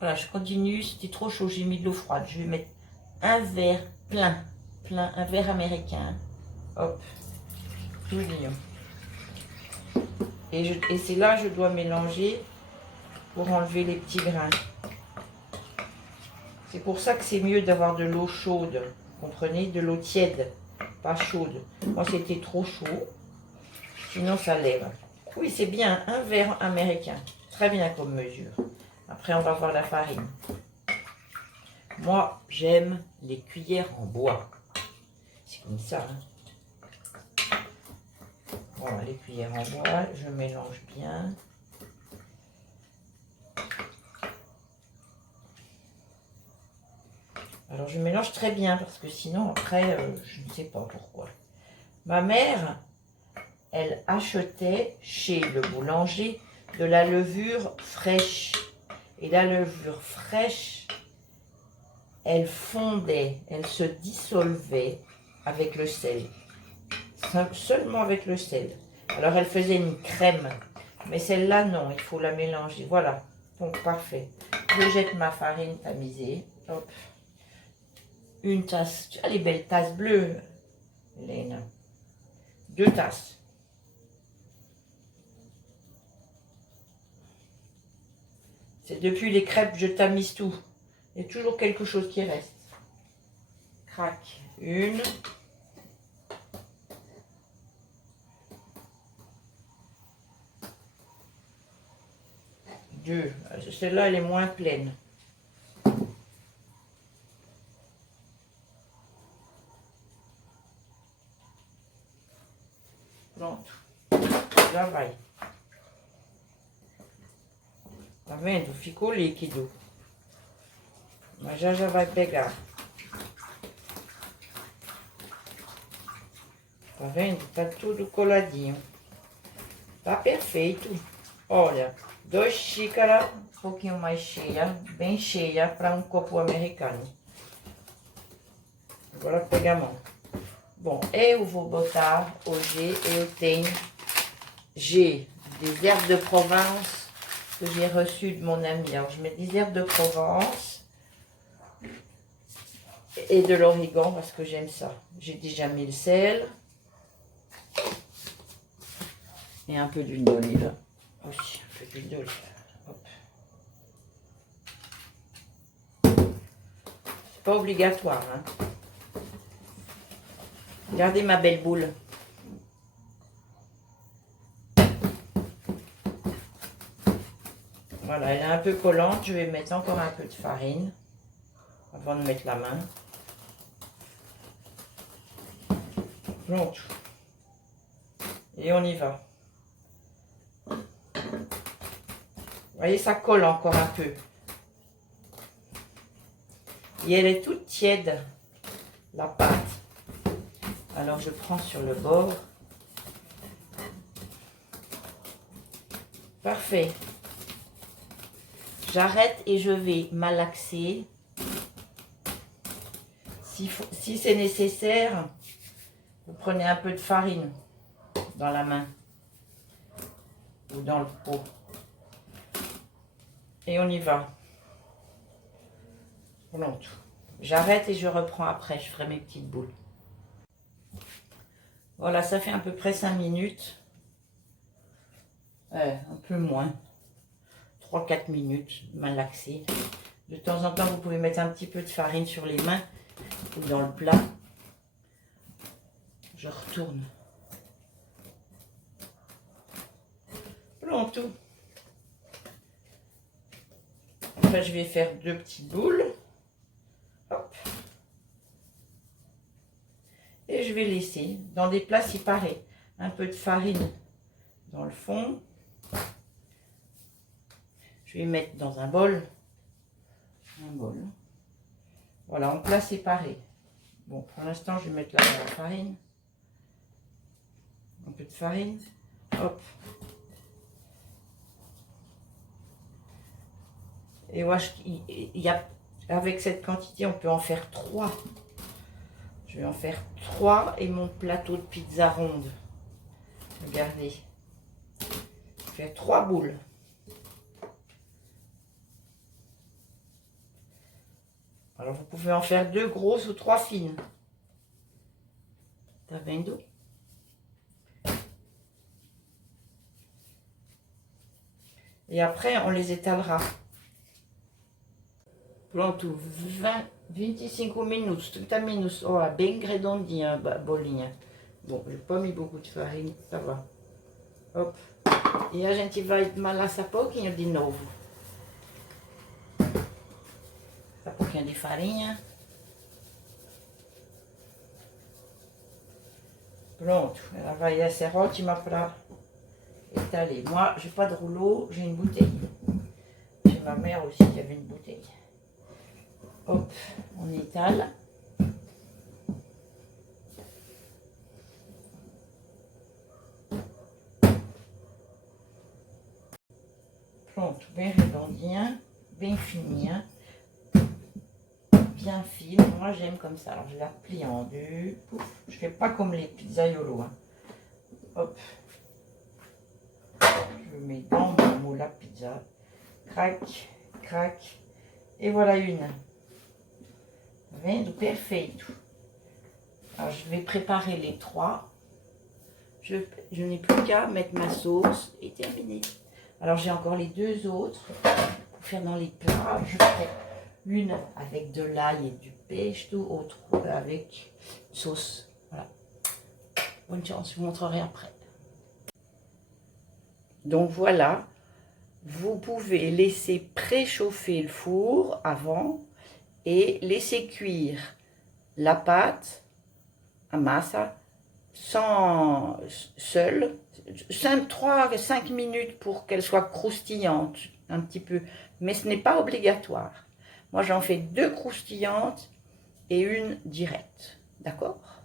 Voilà, je continue. C'était trop chaud, j'ai mis de l'eau froide. Je vais mettre un verre plein, un verre américain. Hop, tout mignon. Et c'est là que je dois mélanger pour enlever les petits grains. C'est pour ça que c'est mieux d'avoir de l'eau chaude. Vous comprenez? De l'eau tiède, pas chaude. Moi, c'était trop chaud. Sinon, ça lève. Oui, c'est bien, un verre américain. Très bien comme mesure. Après, on va voir la farine. Moi, j'aime les cuillères en bois. C'est comme ça. Hein. Voilà, les cuillères en bois, je mélange bien. Alors, je mélange très bien parce que sinon, après, je ne sais pas pourquoi. Ma mère, elle achetait chez le boulanger de la levure fraîche. Et la levure fraîche, elle fondait, elle se dissolvait avec le sel. Seulement avec le sel. Alors, elle faisait une crème. Mais celle-là, non, il faut la mélanger. Voilà, donc parfait. Je jette ma farine tamisée. Hop. Une tasse. Tu as les belles tasses bleues, Léna. 2 tasses. C'est depuis les crêpes, je tamise tout. Il y a toujours quelque chose qui reste. Crac. 1. 2. Celle-là, elle est moins pleine. Pronto. Já vai. Tá vendo? Ficou líquido. Mas já vai pegar. Tá vendo? Tá tudo coladinho. Tá perfeito. Olha, 2 xícaras, um pouquinho mais cheia, bem cheia, para um copo americano. Agora pega a mão. Bom, eu vou botar, hoje eu tenho, j'ai des herbes de Provence que j'ai reçues de mon ami. Alors, je mets des herbes de Provence et de l'origan parce que j'aime ça. J'ai déjà mis le sel et un peu d'huile d'olive. Aussi, un peu d'huile d'olive. C'est pas obligatoire, hein. Regardez ma belle boule. Voilà, elle est un peu collante. Je vais mettre encore un peu de farine avant de mettre la main. Pronto. Et on y va. Vous voyez, ça colle encore un peu. Et elle est toute tiède, la pâte. Alors, je prends sur le bord. Parfait. J'arrête et je vais malaxer. Si c'est nécessaire, vous prenez un peu de farine dans la main ou dans le pot. Et on y va. Pronto. J'arrête et je reprends après. Je ferai mes petites boules. Voilà, ça fait à peu près 5 minutes. Un peu moins. 3-4 minutes, malaxer. De temps en temps, vous pouvez mettre un petit peu de farine sur les mains ou dans le plat. Je retourne. Pronto. Après, je vais faire 2 petites boules. Hop. Et je vais laisser dans des plats séparés un peu de farine dans le fond. Je vais mettre dans un bol. Voilà, en plat séparé. Bon, pour l'instant, je vais mettre là la farine. Un peu de farine. Hop. Et moi, avec cette quantité, on peut en faire 3. Je vais en faire 3 et mon plateau de pizza ronde. Regardez. Je vais faire 3 boules. Alors vous pouvez en faire 2 grosses ou 3 fines. Tá vendo? Et après, on les étalera. Pronto, 25 minutos, 30 minutos. Ó, bem redondinha a bolinha. Bom, j'ai pas mis beaucoup de farine, ça va. Hop. E a gente vai malassar pouquinho de novo. Um pouquinho de farinha. Pronto, ela vai ser ótima para étaler. Moi, j'ai pas de rouleau, j'ai une bouteille. Chez ma mère aussi, il y avait une bouteille. Hop, on étale. Pronto, bem redondinha, bem fininha, bien fine. Moi, j'aime comme ça. Alors, je la plie en deux. Pouf. Je fais pas comme les pizzaiolos. Hein. Hop. Je mets dans mon moule à pizza. Crac, crac. Et voilà une. Vendo perfeito. Alors, je vais préparer les 3. Je n'ai plus qu'à mettre ma sauce et terminer. Alors, j'ai encore les 2 autres pour faire dans les plats. Je ferai une avec de l'ail et du pesto, autre avec sauce. Voilà. Bonne chance, je vous montrerai après. Donc voilà, vous pouvez laisser préchauffer le four avant et laisser cuire la pâte à massa sans seule 3 à 5 minutes pour qu'elle soit croustillante un petit peu, mais ce n'est pas obligatoire. Moi j'en fais 2 croustillantes et une directe, d'accord?